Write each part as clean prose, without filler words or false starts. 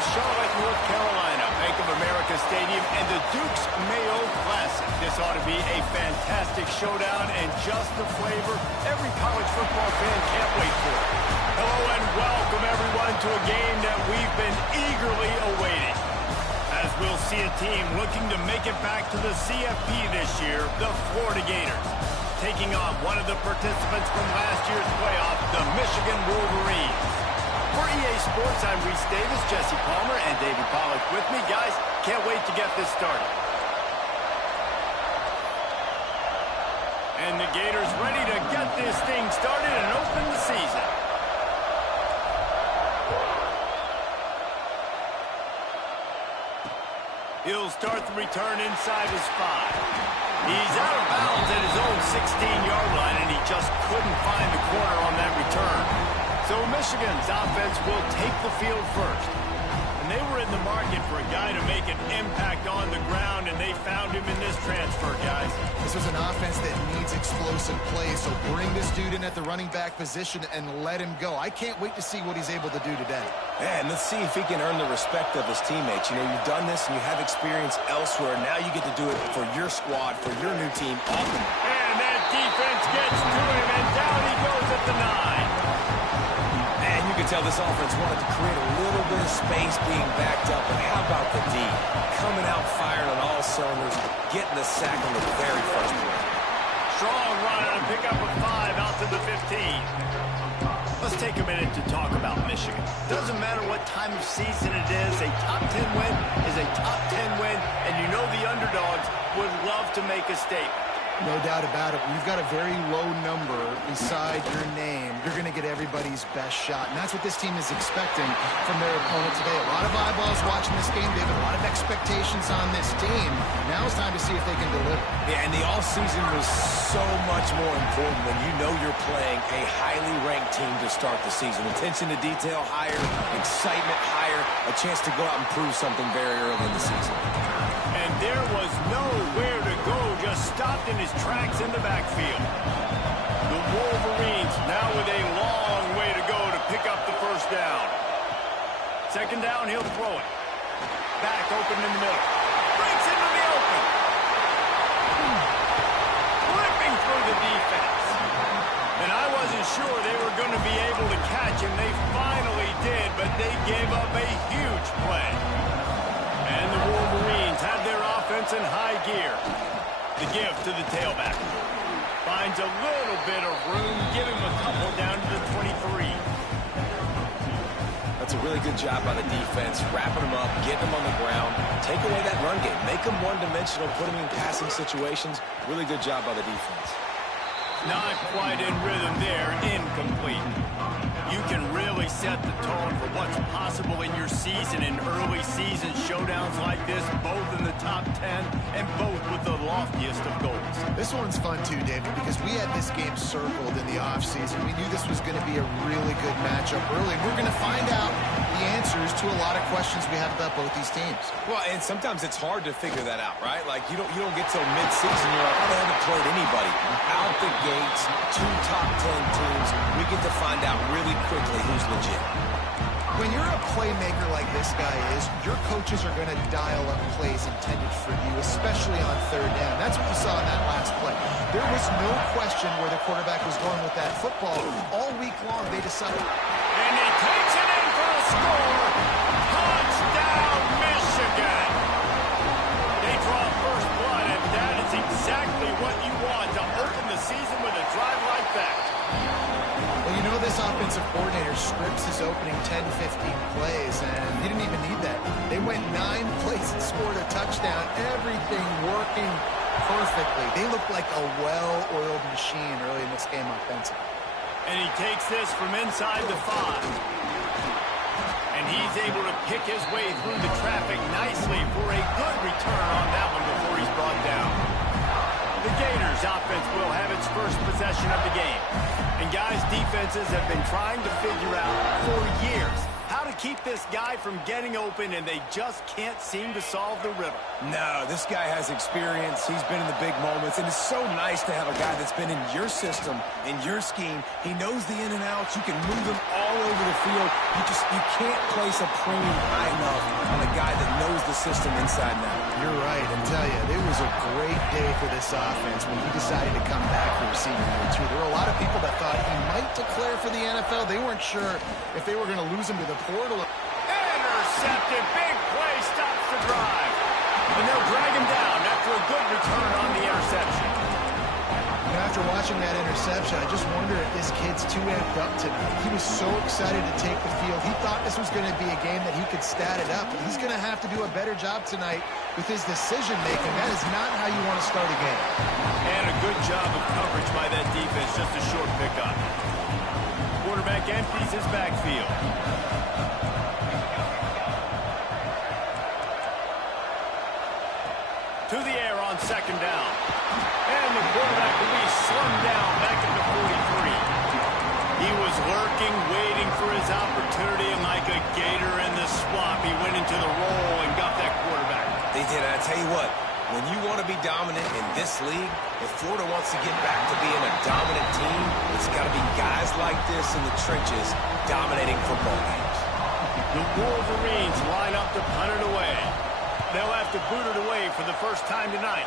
is Charlotte, North Carolina, Bank of America Stadium, and the Duke's Mayo Classic. This ought to be a fantastic showdown and just the flavor every college football fan can't wait for. Hello and welcome, everyone, to a game that we've been eagerly awaiting. As we'll see a team looking to make it back to the CFB this year, the Florida Gators, taking on one of the participants from last year's playoff, the Michigan Wolverines. For EA Sports, I'm Reese Davis, Jesse Palmer, and David Pollack with me. Guys, can't wait to get this started. And the Gators ready to get this thing started and open the season. He'll start the return inside his 5. He's out of bounds at his own 16-yard line, and he just couldn't find the corner on that return. So Michigan's offense will take the field first. And they were in the market for a guy to make an impact on the ground, and they found him in this transfer, guys. This was an offense that needs explosive plays, so bring this dude in at the running back position and let him go. I can't wait to see what he's able to do today. Yeah, and let's see if he can earn the respect of his teammates. You know, you've done this and you have experience elsewhere. Now you get to do it for your squad, for your new team. Often. And that defense gets to him, and down he goes at the 9. Man, you can tell this offense wanted to create a little bit of space being backed up. But how about the D? Coming out firing on all cylinders, getting the sack on the very first play. Strong run on a pickup of 5 out to the 15. Let's take a minute to talk about Michigan. Doesn't matter what time of season it is, a top 10 win is a top 10 win, and you know the underdogs would love to make a statement. No doubt about it. When you've got a very low number beside your name, you're going to get everybody's best shot. And that's what this team is expecting from their opponent today. A lot of eyeballs watching this game. They have a lot of expectations on this team. Now it's time to see if they can deliver. Yeah, and the offseason was so much more important when you know you're playing a highly ranked team to start the season. Attention to detail higher, excitement higher, a chance to go out and prove something very early in the season. And there was nowhere to go, just stopped in his tracks in the backfield. The Wolverines now with a long way to go to pick up the first down. Second down, he'll throw it. Back open in the middle. Breaks into the open. Flipping through the defense. And I wasn't sure they were going to be able to catch him. They finally did, but they gave up a huge play. And the Wolverines have their offense in high gear. The give to the tailback. Finds a little bit of room. Give him a couple down to the 23. That's a really good job by the defense. Wrapping them up, getting them on the ground. Take away that run game. Make them one-dimensional. Put them in passing situations. Really good job by the defense. Not quite in rhythm there. Incomplete. You can really set the tone for what's possible in your season in early season showdowns like this, both in the top 10 and both with the loftiest of goals. This one's fun too, David, because we had this game circled in the offseason. We knew this was going to be a really good matchup early. We're going to find out the answers to a lot of questions we have about both these teams. Well, and sometimes it's hard to figure that out, right? Like, you don't get till mid-season, you're like, oh, they haven't played anybody. Out the gates, 2 top 10 teams, we get to find out really quickly who's legit. When you're a playmaker like this guy is, your coaches are going to dial up plays intended for you, especially on third down. That's what you saw in that last play. There was no question where the quarterback was going with that football. All week long, they decided. And he takes it in for a score. Touchdown, Michigan. They draw first blood, and that is exactly what you want to open the season with a drive like that. Well, you know this offensive coordinator scripts his opening 10, 15 plays, and he didn't even need that. They went 9 plays and scored a touchdown. Everything working perfectly. They looked like a well-oiled machine early in this game offensively. And he takes this from inside the 5. And he's able to pick his way through the traffic nicely for a good return on that one before he's brought down. The Gators offense will have its first possession of the game. And guys, defenses have been trying to figure out for years how to keep this guy from getting open, and they just can't seem to solve the riddle. No, this guy has experience. He's been in the big moments, and it's so nice to have a guy that's been in your system, in your scheme. He knows the in and outs. You can move him all over the field. You can't place a premium high enough on a guy that knows the system inside and out. You're right, and tell you, it was a great day for this offense when he decided to come back for receiving year 2. There were a lot of people that thought he might declare for the NFL. They weren't sure if they were going to lose him to the portal. Intercepted. Big play stops the drive. And they'll drag him down after a good return on the interception. You know, after watching that interception, I just wonder if this kid's too amped up tonight. He was so excited to take the field. He thought this was going to be a game that he could stat it up. But he's going to have to do a better job tonight with his decision-making. That is not how you want to start a game. And a good job of coverage by that defense. Just a short pickup. Quarterback empties his backfield. To the air on second down. And the quarterback will be slung down back at the 43. He was lurking, waiting for his opportunity, and like a gator in the swamp, he went into the roll and got that quarterback. They did, and I tell you what, when you want to be dominant in this league, if Florida wants to get back to being a dominant team, it's got to be guys like this in the trenches dominating football games. The Wolverines line up to punt it away. They'll have to boot it away for the first time tonight.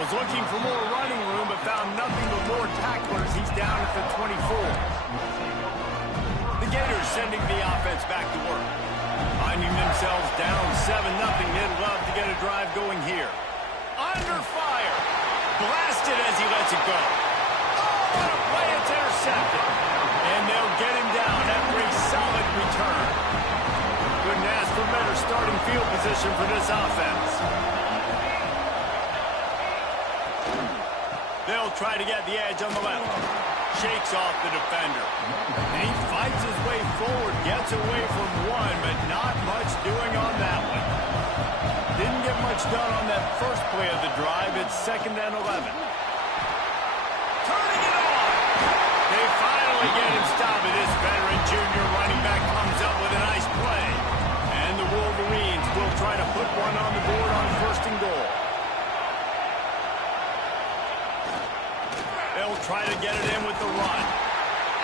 Was looking for more running room, but found nothing but more tacklers. He's down at the 24. The Gators sending the offense back to work. Finding themselves down 7-0. They'd love to get a drive going here. Under fire. Blasted as he lets it go. Oh, what a play. It's intercepted. And they'll get him down after a solid return. Couldn't ask for better starting field position for this offense. They'll try to get the edge on the left. Shakes off the defender. And he fights his way forward, gets away from one, but not much doing on that one. Didn't get much done on that first play of the drive. It's 2nd and 11. Turning it on. They finally get him stopped. This veteran junior running back comes up with a nice play. And the Wolverines will try to put one on the board on 1st and goal. They'll try to get it in with the run.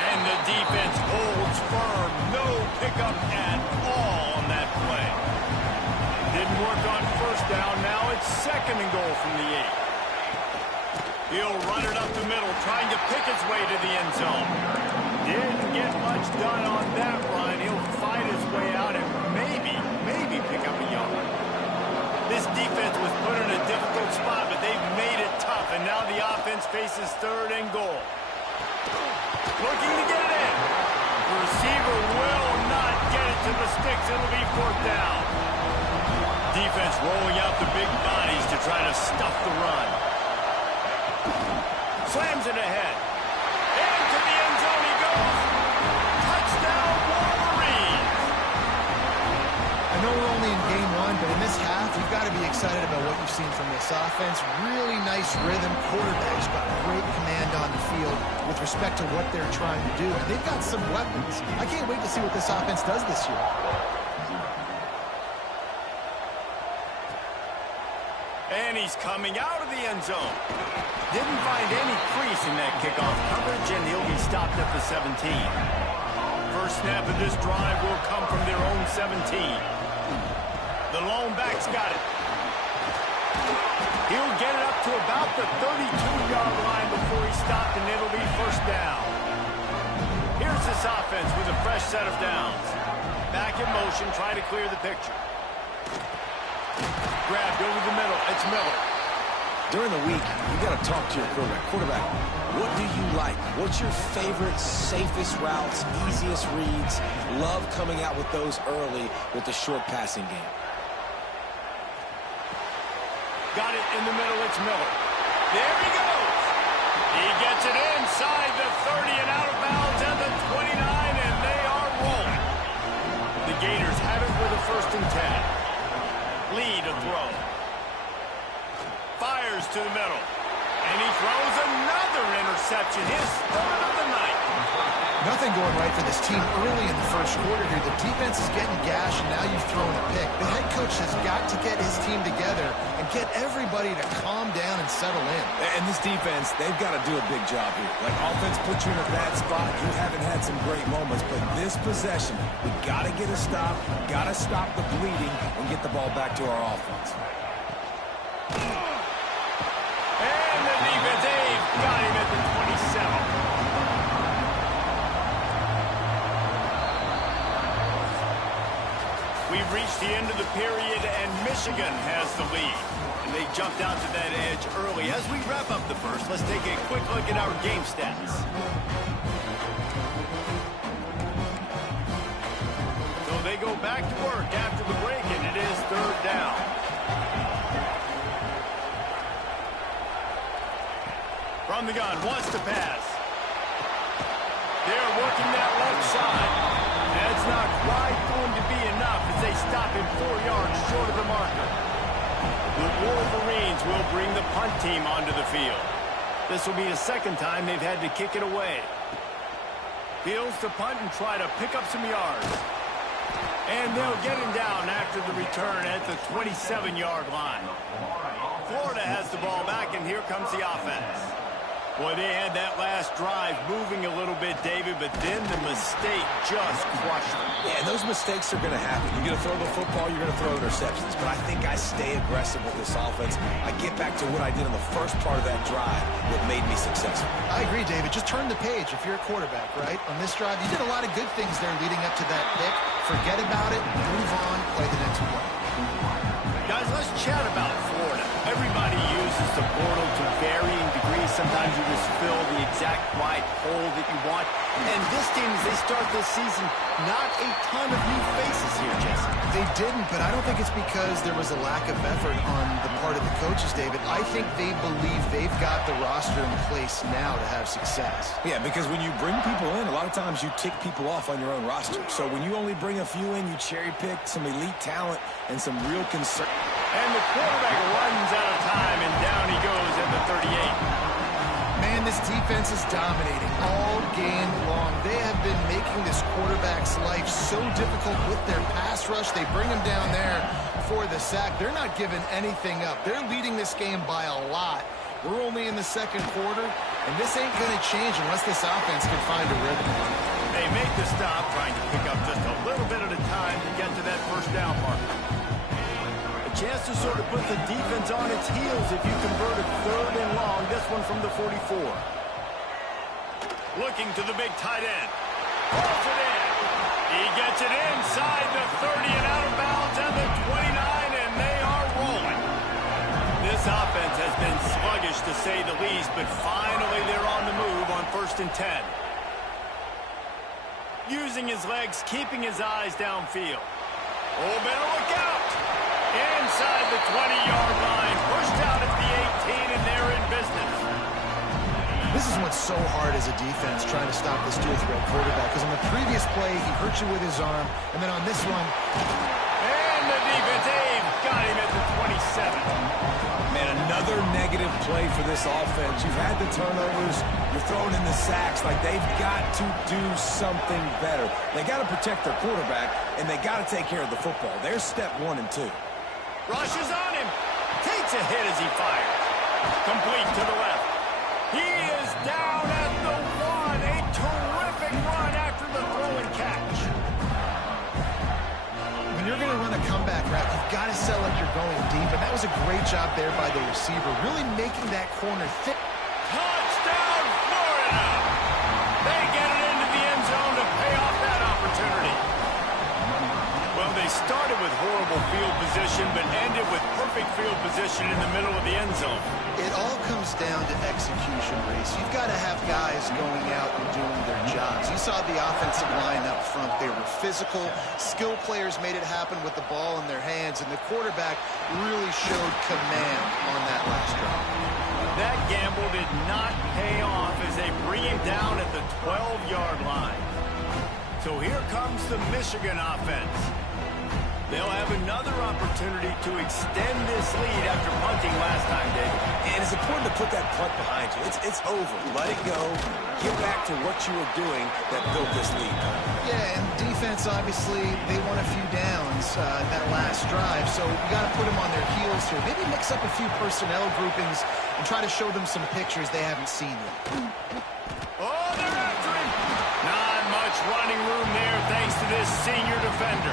And the defense holds firm. No pickup at all on that play. Didn't work on 1st down. Now it's 2nd and goal from the 8. He'll run it up the middle, trying to pick his way to the end zone. Didn't get much done on that run. He'll fight his way out and maybe pick up a yard. This defense was put in a difficult spot, but they've made it tough, and now the offense faces 3rd and goal. Looking to get it in. The receiver will not get it to the sticks. It'll be 4th down. Defense rolling out the big bodies to try to stuff the run. Slams it ahead. Into the end zone he goes. Touchdown, Wolverines. I know we're only in game 1, but in this half, you've got to be excited about what you've seen from this offense. Really nice rhythm. Quarterback's got great command on the field with respect to what they're trying to do. And they've got some weapons. I can't wait to see what this offense does this year. And he's coming out of the end zone. Didn't find any crease in that kickoff coverage, and he'll be stopped at the 17. First snap of this drive will come from their own 17. The lone back's got it. He'll get it up to about the 32-yard line before he's stopped, and it'll be 1st down. Here's this offense with a fresh set of downs. Back in motion, try to clear the picture. Grabbed over the middle. It's Miller. During the week, you got to talk to your quarterback. Quarterback, what do you like? What's your favorite, safest routes, easiest reads? Love coming out with those early with the short passing game. Got it in the middle. It's Miller. There he goes. He gets it inside the 30 and out of bounds at the 29, and they are rolling. The Gators have it with a 1st and 10. Lead a throw. Fires to the middle. And he throws another interception. His third of the night. Nothing going right for this team early in the first quarter here. The defense is getting gashed, and now you've thrown a pick. The head coach has got to get his team together and get everybody to calm down and settle in. And this defense, they've got to do a big job here. Like, offense puts you in a bad spot. You haven't had some great moments, but this possession, we got to get a stop, got to stop the bleeding, and get the ball back to our offense. And the defense, Dave, got him at the 27. We've reached the end of the period, and Michigan has the lead. And they jumped out to that edge early. As we wrap up the first, let's take a quick look at our game stats. So they go back to work after the break, and it is third down. From the gun, wants to pass. They're working that left side. That's not quite going to be enough as they stop him 4 yards short of the marker. The Wolverines will bring the punt team onto the field. This will be the second time they've had to kick it away. Fields to punt and try to pick up some yards. And they'll get him down after the return at the 27-yard line. Florida has the ball back, and here comes the offense. Boy, they had that last drive moving a little bit, David, but then the mistake just crushed them. Yeah, and those mistakes are going to happen. You're going to throw the football, you're going to throw interceptions. But I think I stay aggressive with this offense. I get back to what I did in the first part of that drive that made me successful. I agree, David. Just turn the page if you're a quarterback, right? On this drive, you did a lot of good things there leading up to that pick. Forget about it, move on, play the next play. Guys, let's chat about Florida. Everybody uses the portal to varying degrees. Sometimes you just fill the exact right hole that you want. And this team, as they start this season, not a ton of new faces here, Jesse. They didn't, but I don't think it's because there was a lack of effort on the part of the coaches, David. I think they believe they've got the roster in place now to have success. Yeah, because when you bring people in, a lot of times you tick people off on your own roster. So when you only bring a few in, you cherry-pick some elite talent and some real concern. And the quarterback runs out of time, and down he goes at the 38. Man, this defense is dominating all game long. They have been making this quarterback's life so difficult with their pass rush. They bring him down there for the sack. They're not giving anything up. They're leading this game by a lot. We're only in the second quarter, and this ain't going to change unless this offense can find a rhythm. They make the stop, trying to pick up just a little bit at a time to get to that first down marker. Chance to sort of put the defense on its heels if you convert a third and long. This one from the 44. Looking to the big tight end. Pulls it in. He gets it inside the 30 and out of bounds at the 29, and they are rolling. This offense has been sluggish to say the least, but finally they're on the move on 1st and 10. Using his legs, keeping his eyes downfield. Oh, better look out. Inside the 20-yard line, pushed out at the 18, and they're in business. This is what's so hard as a defense, trying to stop this dual-threat quarterback, because on the previous play, he hurt you with his arm, and then on this one... And the defense, Dave, got him at the 27. Man, another negative play for this offense. You've had the turnovers, you're throwing in the sacks. Like, they've got to do something better. They got to protect their quarterback, and they got to take care of the football. There's step 1 and 2. Rushes on him. Takes a hit as he fires. Complete to the left. He is down at the 1. A terrific run after the throw and catch. When you're going to run a comeback route, you've got to sell like you're going deep, and that was a great job there by the receiver, really making that corner thick. Touchdown, Florida! They get it into the end zone to pay off that opportunity. Well, they started with horrible field position, but ended with perfect field position in the middle of the end zone. It all comes down to execution, Reese. You've got to have guys going out and doing their jobs. You saw the offensive line up front. They were physical. Skill players made it happen with the ball in their hands, and the quarterback really showed command on that last drive. That gamble did not pay off as they bring him down at the 12-yard line. So here comes the Michigan offense. They'll have another opportunity to extend this lead after punting last time, Dave. And it's important to put that punt behind you. It's over. Let it go. Get back to what you were doing that built this lead. Yeah, and defense, obviously, they won a few downs that last drive, so you got to put them on their heels here. Maybe mix up a few personnel groupings and try to show them some pictures they haven't seen yet. Oh, they're after him. Not much running room there thanks to this senior defender.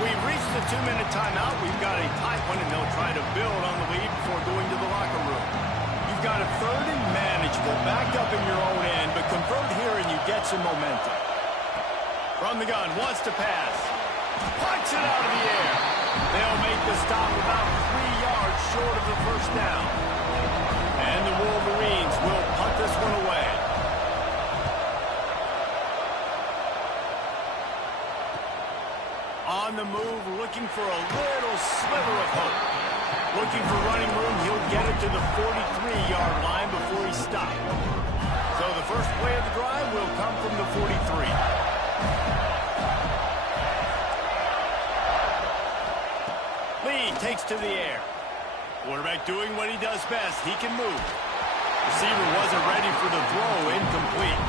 We've reached the 2-minute timeout. We've got a tight one, and they'll try to build on the lead before going to the locker room. You've got a third and manageable, backed up in your own end, but convert here and you get some momentum. From the gun, wants to pass. Punts it out of the air. They'll make the stop about 3 yards short of the first down. And the Wolverines will punt this one away. On the move, looking for a little sliver of hope. Looking for running room, he'll get it to the 43-yard line before he stopped. So the first play of the drive will come from the 43. Lee takes to the air. Quarterback doing what he does best. He can move. Receiver wasn't ready for the throw, incomplete.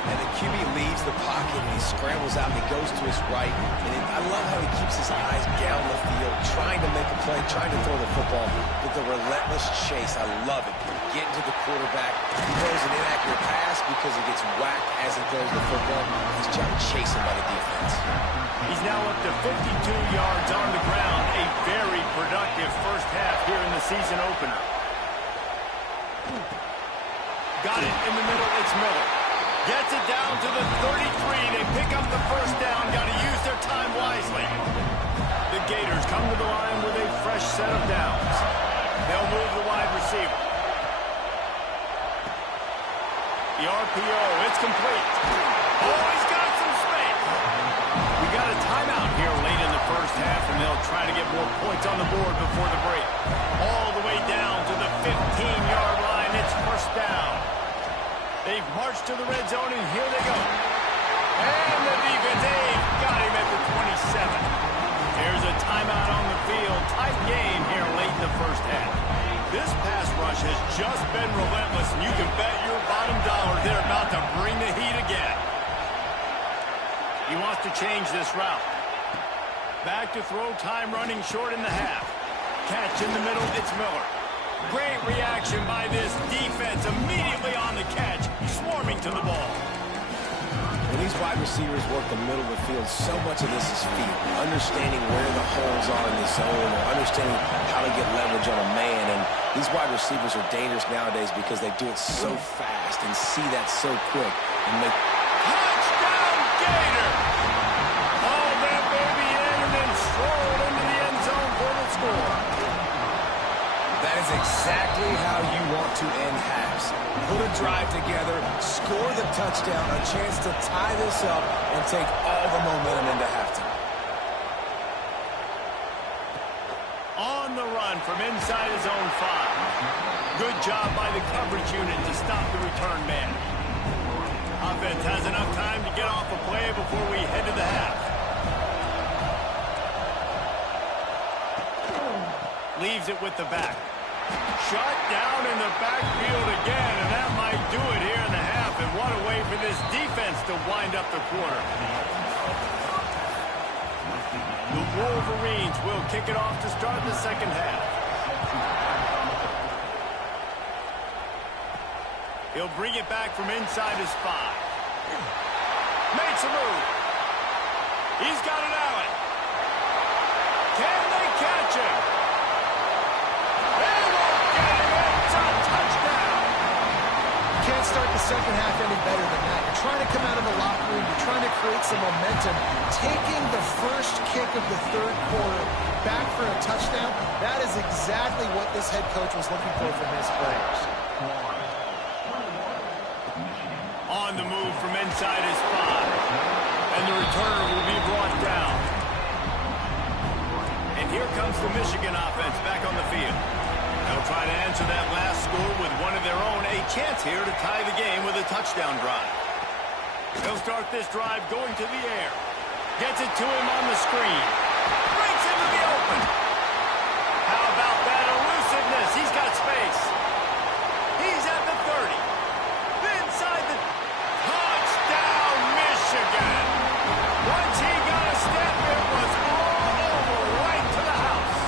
And the QB leaves the pocket and he scrambles out and he goes to his right. And I love how he keeps his eyes down the field, trying to make a play, trying to throw the football with a relentless chase. I love it. Getting to the quarterback. He throws an inaccurate pass because he gets whacked as he throws the football. He's trying to chase him by the defense. He's now up to 52 yards on the ground. A very productive first half here in the season opener. Got it in the middle. It's Miller. Gets it down to the 33. They pick up the first down. Got to use their time wisely. The Gators come to the line with a fresh set of downs. They'll move the wide receiver. The RPO, it's complete. Oh, he's got some space. We got a timeout here late in the first half, and they'll try to get more points on the board before the break. All the way down to the 15-yard line. It's first down. They've marched to the red zone, and here they go. And the defense, they've got him at the 27. There's a timeout on the field. Tight game here late in the first half. This pass rush has just been relentless, and you can bet your bottom dollar they're about to bring the heat again. He wants to change this route. Back to throw, time running short in the half. Catch in the middle, it's Miller. Great reaction by this defense, immediately on the catch, swarming to the ball. When these wide receivers work the middle of the field, so much of this is feel. Understanding where the holes are in the zone, or understanding how to get leverage on a man. And these wide receivers are dangerous nowadays because they do it so fast and see that so quick. And make touchdown Gator! All that baby in and then strolled into the end zone for the score. That is exactly how you want to end halves. Put a drive together, score the touchdown, a chance to tie this up, and take all the momentum into halftime. On the run from inside his own 5. Good job by the coverage unit to stop the return man. Offense has enough time to get off a play before we head to the half. Leaves it with the back. Shut down in the backfield again, and that might do it here in the half. And what a way for this defense to wind up the quarter. The Wolverines will kick it off to start the second half. He'll bring it back from inside his 5. Makes a move. He's got it out. Can they catch him? Can't start the second half any better than that. You're trying to come out of the locker room. You're trying to create some momentum. Taking the first kick of the third quarter back for a touchdown, that is exactly what this head coach was looking for from his players. On the move from inside his 5. And the returner will be brought down. And here comes the Michigan offense back on the field. They'll try to answer that last score with one of their own. A chance here to tie the game with a touchdown drive. They'll start this drive going to the air. Gets it to him on the screen. Breaks open. How about that elusiveness? He's got space. He's at the 30. Inside the touchdown, Michigan. Once he got a step, it was all over, right to the house.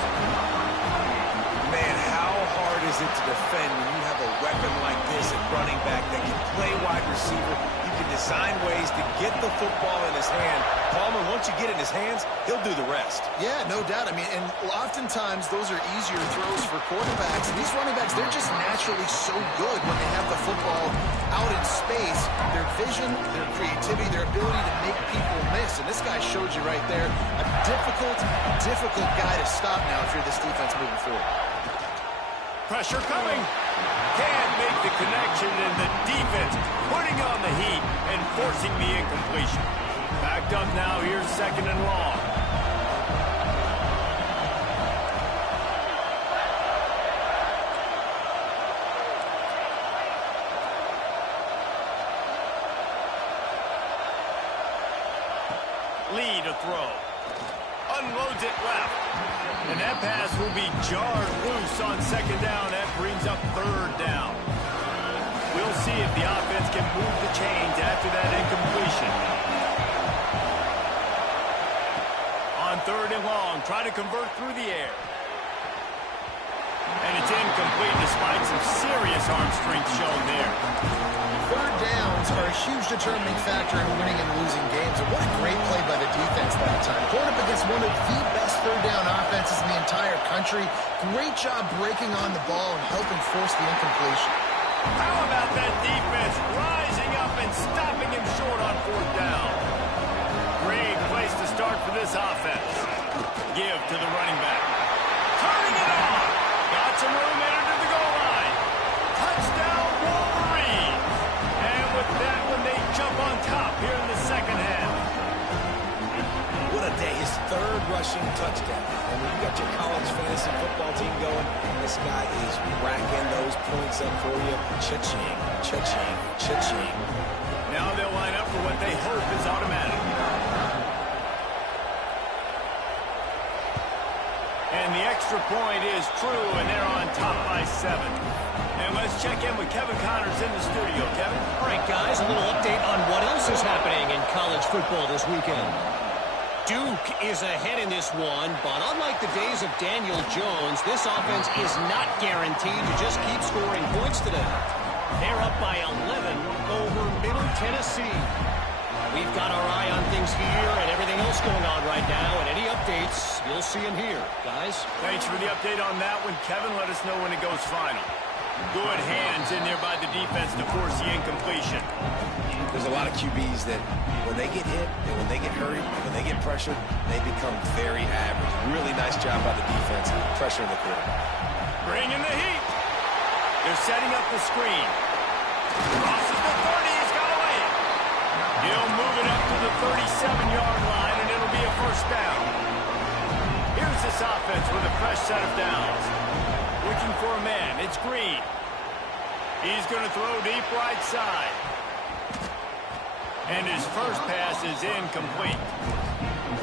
Man, how hard is it to defend when you have a weapon like this at running back that can play wide receiver? You can design ways to get the football in his hand. Palmer, once you get it in his hands, he'll do the rest. Yeah, no doubt. I mean, and oftentimes those are easier throws for quarterbacks. And these running backs, they're just naturally so good when they have the football out in space. Their vision, their creativity, their ability to make people miss. And this guy showed you right there, a difficult guy to stop now if you're this defense moving forward. Pressure coming. Can't make the connection, and the defense putting on the heat and forcing the incompletion. Backed up now, here's 2nd and long. Lead a throw. Unloads it left. And that pass will be jarred loose on 2nd down. That brings up 3rd down. We'll see if the offense can move the chains after that incompletion. On 3rd and long, try to convert through the air. And it's incomplete despite some serious arm strength shown there. 3rd downs are a huge determining factor in winning and losing games. And what a great play by the defense that time. Going up against one of the best 3rd down offenses in the entire country. Great job breaking on the ball and helping force the incompletion. How about that defense rising up and stopping him short on 4th down? Great place to start for this offense. Give to the running back. Turning it on. Got some room entered to the goal line. Touchdown, Wolverines. And with that one, they jump on top here in the 2nd half. What a day. His 3rd rushing touchdown. And when you got your college fantasy football team going, this guy is racking those points up for you. Cha-ching, cha-ching, cha-ching. Now they'll line up for what they hope is automatic. And the extra point is true, and they're on top by 7. And let's check in with Kevin Connors in the studio. Kevin? All right, guys, a little update on what else is happening in college football this weekend. Duke is ahead in this one, but unlike the days of Daniel Jones, this offense is not guaranteed to just keep scoring points today. They're up by 11 over Middle Tennessee. We've got our eye on things here and everything else going on right now, and any updates, you'll see them here, guys. Thanks for the update on that one, Kevin. Let us know when it goes final. Good hands in there by the defense to force the incompletion. There's a lot of QBs that when they get hit and when they get hurried, when they get pressured, they become very average. Really nice job by the defense pressuring the quarterback. Bringing the heat. They're setting up the screen. Crosses the 30. He's got away. He'll move it up to the 37-yard line, and it'll be a 1st down. Here's this offense with a fresh set of downs. Looking for a man. It's Green. He's going to throw deep right side. And his first pass is incomplete.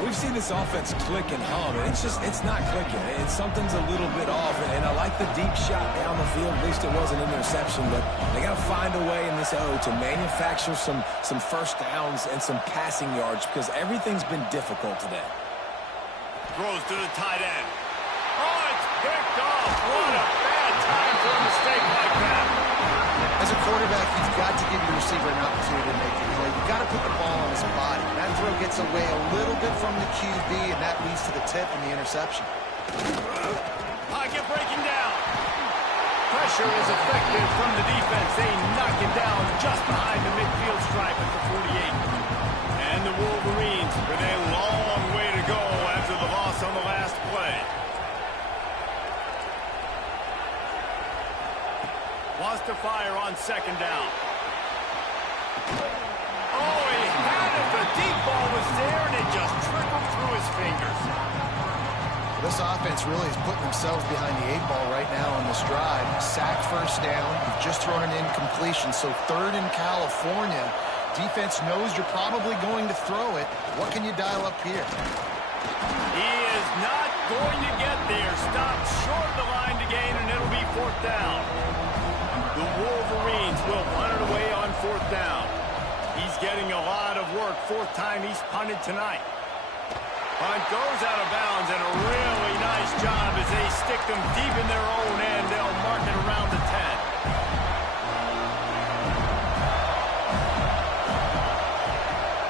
We've seen this offense click and hum, and it's not clicking. Something's a little bit off, and I like the deep shot down the field. At least it was an interception, but they got to find a way in this O to manufacture some 1st downs and some passing yards because everything's been difficult today. Throws to the tight end. Oh, it's picked off. What a bad time for a mistake like that. As a quarterback, you've got to give your receiver an opportunity to make the play. You've got to put the ball on his body. That throw gets away a little bit from the QB, and that leads to the tip and the interception. Pocket breaking down. Pressure is effective from the defense. They knock it down just behind the midfield stripe at the 48. And the Wolverines with a long way to go after the loss on the last play. Wants to fire on 2nd down. Oh, he had it. The deep ball was there, and it just trickled through his fingers. This offense really is putting themselves behind the 8 ball right now on this drive. Sack 1st down. You've just thrown an incompletion. So 3rd in California. Defense knows you're probably going to throw it. What can you dial up here? He is not going to get there. Stopped short of the line to gain, and it'll be 4th down. The Wolverines will punt it away on 4th down. He's getting a lot of work. 4th time he's punted tonight. Punt goes out of bounds, and a really nice job as they stick them deep in their own end. They'll mark it around the 10.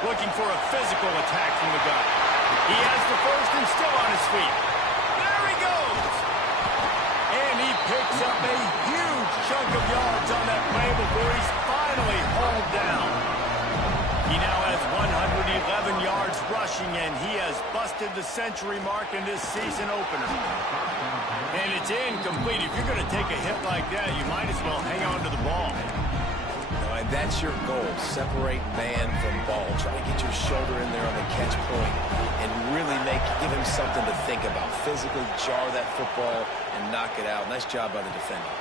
Looking for a physical attack from the gun. He has the first and still on his feet. There he goes! And he picks up a huge chunk of yards on that play before he's finally hauled down. He now has 111 yards rushing, and he has busted the century mark in this season opener. And it's incomplete. If you're going to take a hit like that, you might as well hang on to the ball. And that's your goal. Separate man from ball. Try to get your shoulder in there on the catch point and really give him something to think about. Physically jar that football and knock it out. Nice job by the defender.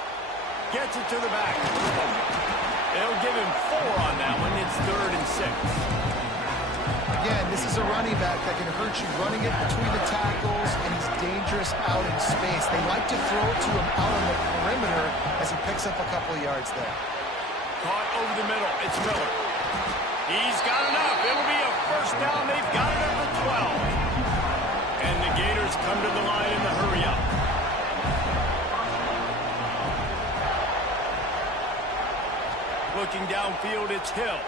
Gets it to the back. They'll give him 4 on that one. It's 3rd and 6. Again, this is a running back that can hurt you running it between the tackles, and he's dangerous out in space. They like to throw it to him out on the perimeter as he picks up a couple of yards there. Caught over the middle. It's Miller. He's got enough. It'll be a 1st down. They've got it at the 12. And the Gators come to the line in the hurry-up. Looking downfield, it's Hill.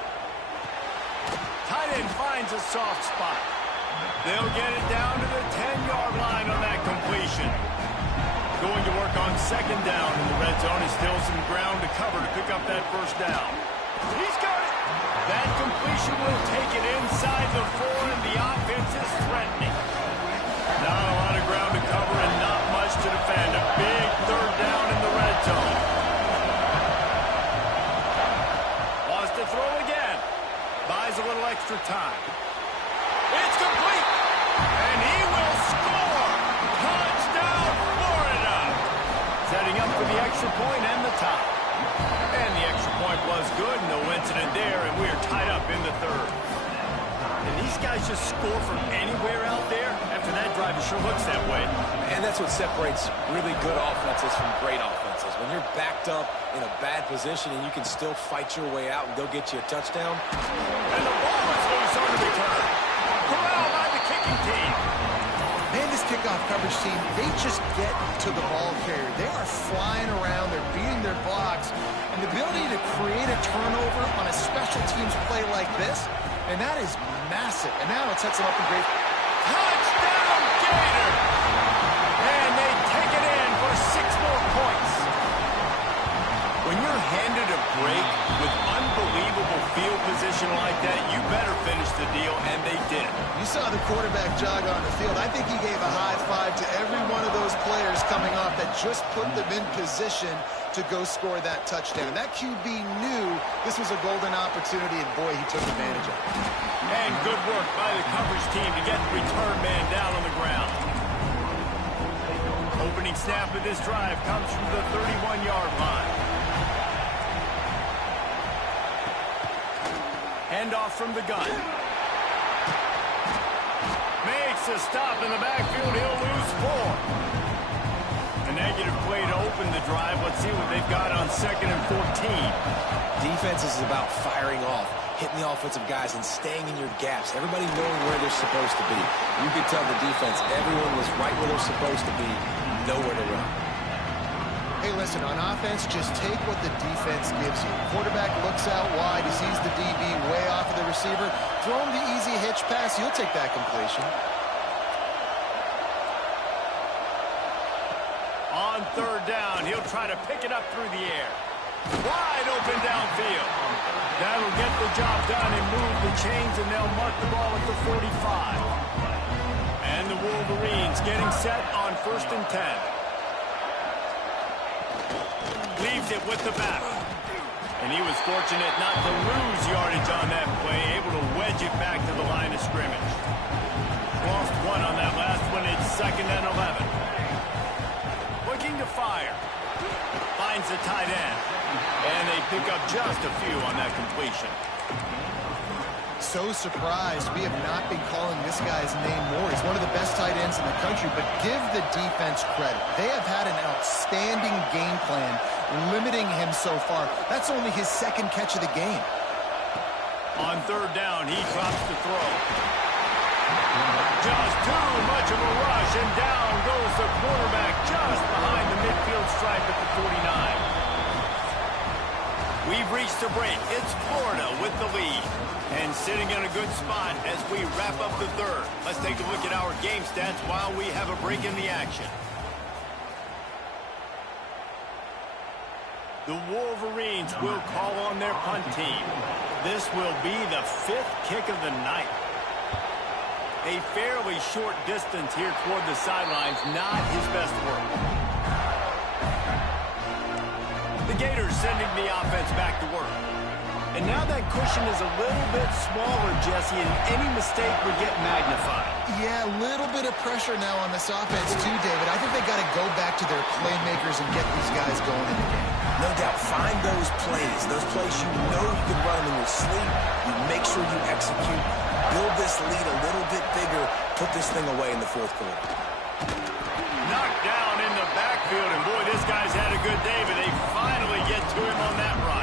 Tight end finds a soft spot. They'll get it down to the 10-yard line on that completion. Going to work on 2nd down in the red zone. Is still some ground to cover to pick up that 1st down. He's got it. That completion will take it inside the 4, and the offense is threatening. Not a lot of ground to cover and not much to defend. A big 3rd down in the red zone. Lost to throw again. Buys a little extra time. It's complete. And he will score. Touchdown, Florida. Setting up for the extra point and the tie. And the extra point was good. No incident there, and we are tied up in the 3rd. And these guys just score from anywhere out there? After that drive, it sure looks that way. And that's what separates really good offenses from great offenses. When you're backed up in a bad position and you can still fight your way out and they'll get you a touchdown. And the ball is loose on the return. Corralled by the kicking team. Man, this kickoff coverage team, they just get to the ball carrier. They are flying around. They're beating their blocks. And the ability to create a turnover on a special teams play like this, and that is massive. And now it sets them up in great... Touchdown, Gators! And they take it in for 6 more points. When you're handed a break with unbelievable field position like that, you better finish the deal, and they did. You saw the quarterback jog on the field. I think he gave a high five to every one of those players coming off that just put them in position to go score that touchdown. That QB knew this was a golden opportunity, and boy, he took advantage of it. And good work by the coverage team to get the return man down on the ground. Opening snap of this drive comes from the 31-yard line. Handoff from the gun. Makes a stop in the backfield. He'll lose 4. A negative play to open the drive. Let's see what they've got on 2nd and 14. Defense is about firing off, hitting the offensive guys and staying in your gaps. Everybody knowing where they're supposed to be. You could tell the defense, everyone was right where they're supposed to be, nowhere to run. Hey, listen, on offense, just take what the defense gives you. Quarterback looks out wide. He sees the DB way off of the receiver. Throw him the easy hitch pass. He'll take that completion. On 3rd down, he'll try to pick it up through the air. Wide open downfield. That'll get the job done and move the chains, and they'll mark the ball at the 45. And the Wolverines getting set on 1st and 10. Leaves it with the back. And he was fortunate not to lose yardage on that play, able to wedge it back to the line of scrimmage. Lost 1 on that last one. It's 2nd and 11. Looking to fire. Finds the tight end. And they pick up just a few on that completion. so surprised we have not been calling this guy's name more. He's one of the best tight ends in the country, but give the defense credit. They have had an outstanding game plan limiting him so far. That's only his second catch of the game. On third down, he drops the throw. Just too much of a rush, and down goes the quarterback just behind the midfield stripe at the 49. We've reached a break. It's Florida with the lead. And sitting in a good spot as we wrap up the third. Let's take a look at our game stats while we have a break in the action. The Wolverines will call on their punt team. This will be the 5th kick of the night. A fairly short distance here toward the sidelines, not his best work. The Gators sending the offense back to work. And now that cushion is a little bit smaller, Jesse, and any mistake would get magnified. Yeah, a little bit of pressure now on this offense too, David. I think they got to go back to their playmakers and get these guys going in the game. No doubt, find those plays you know you can run in your sleep. You make sure you execute. Build this lead a little bit bigger. Put this thing away in the fourth quarter. Knocked down in the backfield, and boy, this guy's had a good day, but they finally get to him on that run.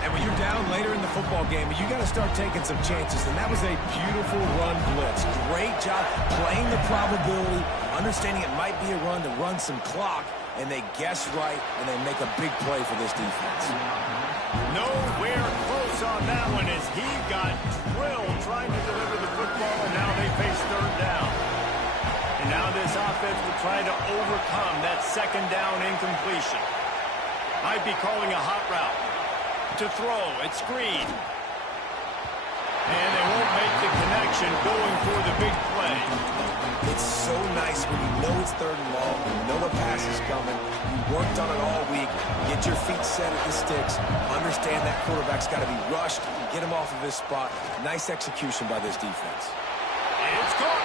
And when you're down later in the football game, you got to start taking some chances, and that was a beautiful run blitz. Great job playing the probability, understanding it might be a run to run some clock, and they guess right, and they make a big play for this defense. Nowhere close on that one as he got drilled trying to deliver the football, and now they face third down. And now this offense will try to overcome that second down incompletion. Might be calling a hot route. To throw, it's screen. And they won't make the connection going for the big play. It's so nice when you know it's third and long, you know the pass is coming, you worked on it all week, get your feet set at the sticks, understand that quarterback's got to be rushed, get him off of his spot. Nice execution by this defense. It's caught.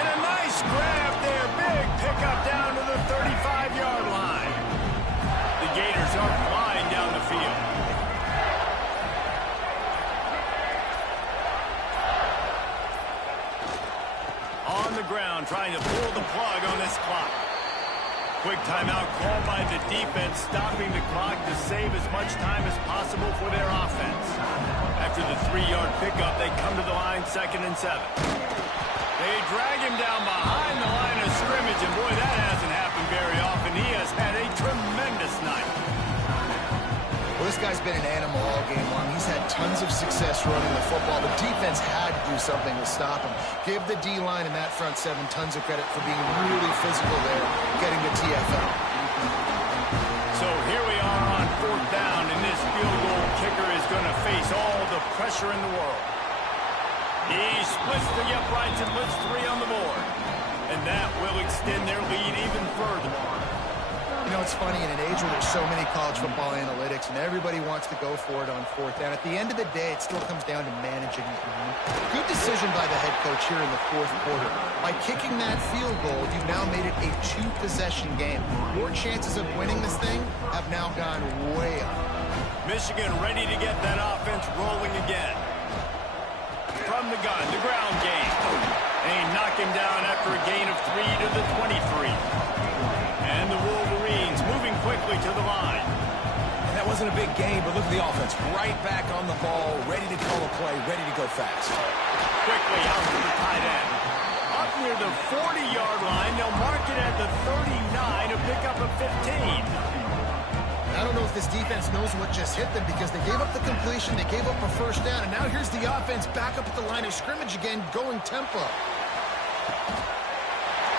And a nice grab there. Big pickup down to the 35-yard line. The Gators are flying down the field. On the ground, trying to pull the plug on this clock. Quick timeout called by the defense, stopping the clock to save as much time as possible for their offense. After the 3-yard pickup, they come to the line 2nd and 7. They drag him down behind the line of scrimmage, and boy, that hasn't happened very often. He has had a tremendous night. Well, this guy's been an animal all game long. He's had tons of success running the football. The defense had to do something to stop him. Give the D-line and that front 7 tons of credit for being really physical there, getting the TFL. So here we are on 4th down, and this field goal kicker is going to face all the pressure in the world. He splits the uprights and puts 3 on the board. And that will extend their lead even further. You know, it's funny, in an age where there's so many college football analytics and everybody wants to go for it on 4th down, at the end of the day, it still comes down to managing the game. Good decision by the head coach here in the 4th quarter. By kicking that field goal, you've now made it a 2-possession game. Your chances of winning this thing have now gone way up. Michigan ready to get that offense rolling again. From the gun, the ground game. And he knocked him down after a gain of 3 to the 23. And the Wolverines moving quickly to the line. And that wasn't a big game, but look at the offense. Right back on the ball, ready to call a play, ready to go fast. Quickly out to the tight end. Up near the 40-yard line, they'll mark it at the 39, a pickup of 15. I don't know if this defense knows what just hit them because they gave up the completion, they gave up a 1st down, and now here's the offense back up at the line of scrimmage again, going tempo.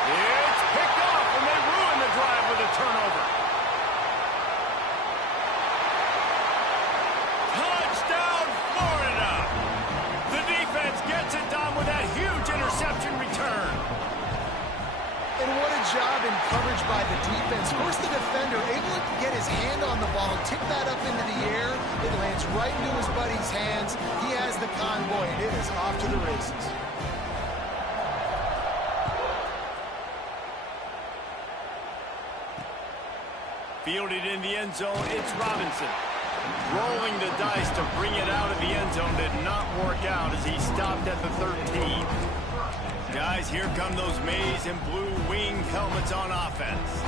It's picked off, and they ruin the drive with a turnover. Touchdown, Florida! The defense gets it done with that huge interception return. And what a job in coverage by the defense. First the defender, able to get his hand on the ball, tip that up into the air. It lands right into his buddy's hands. He has the convoy, and it is off to the races. Fielded in the end zone, it's Robinson. Rolling the dice to bring it out of the end zone did not work out as he stopped at the 13. Guys, here come those maize and blue winged helmets on offense.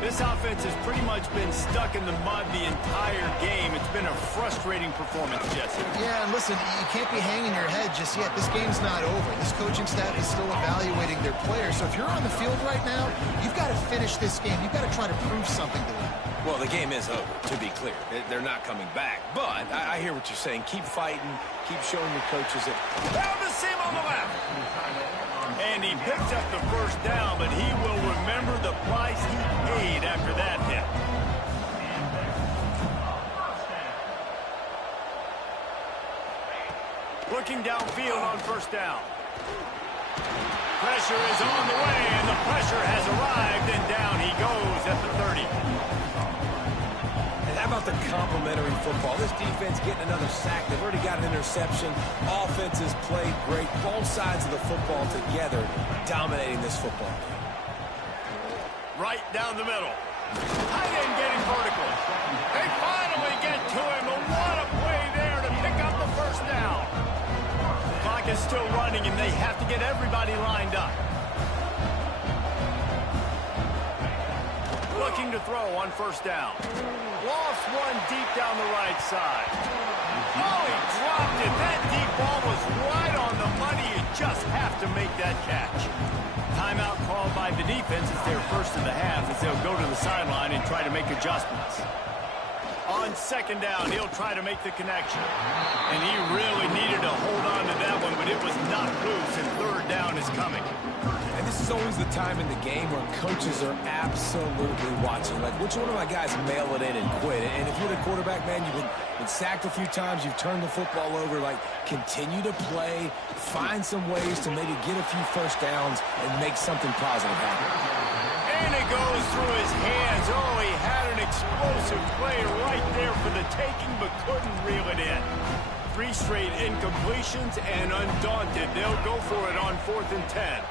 This offense has pretty much been stuck in the mud the entire game. It's been a frustrating performance, Jesse. Yeah, and listen, you can't be hanging your head just yet. This game's not over. This coaching staff is still evaluating their players. So if you're on the field right now, you've got to finish this game. You've got to try to prove something to them. Well, the game is over, to be clear. They're not coming back. But I hear what you're saying. Keep fighting. Keep showing your coaches that. Down the seam on the left. And he picks up the first down, but he will remember the price he paid after that hit. Looking downfield on first down. Pressure is on the way, and the pressure has arrived, and down he goes at the 30. And how about the complementary football? This defense getting another sack. They've already got an interception. Offense has played great. Both sides of the football together dominating this football game. Right down the middle. Tight end getting vertical. They finally get to him, and what a play there to pick up the first down. The clock is still running, and they have to get everybody lined up. Looking to throw on first down. Lost one deep down the right side. Oh, he dropped it. That deep ball was right on the money. You just have to make that catch. Timeout called by the defense. It's their first of the half as they'll go to the sideline and try to make adjustments. On second down, he'll try to make the connection. And he really needed to hold on to that one, but it was not loose, and third down is coming. And this is always the time in the game where coaches are absolutely watching. Like, which one of my guys mail it in and quit? And if you're the quarterback, man, you've been sacked a few times, you've turned the football over. Like, continue to play, find some ways to maybe get a few first downs and make something positive happen. And it goes through his hands. Oh, he had an explosive play right there for the taking, but couldn't reel it in. 3 straight incompletions, and undaunted, they'll go for it on 4th and 10.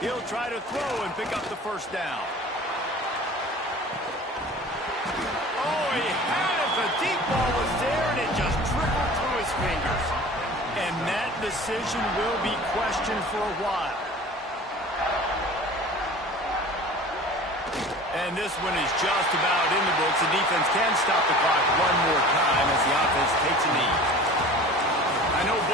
He'll try to throw and pick up the first down. Oh, he had it. The deep ball was there, and it just trickled through his fingers. And that decision will be questioned for a while. And this one is just about in the books. The defense can stop the clock one more time as the offense takes a knee. I know both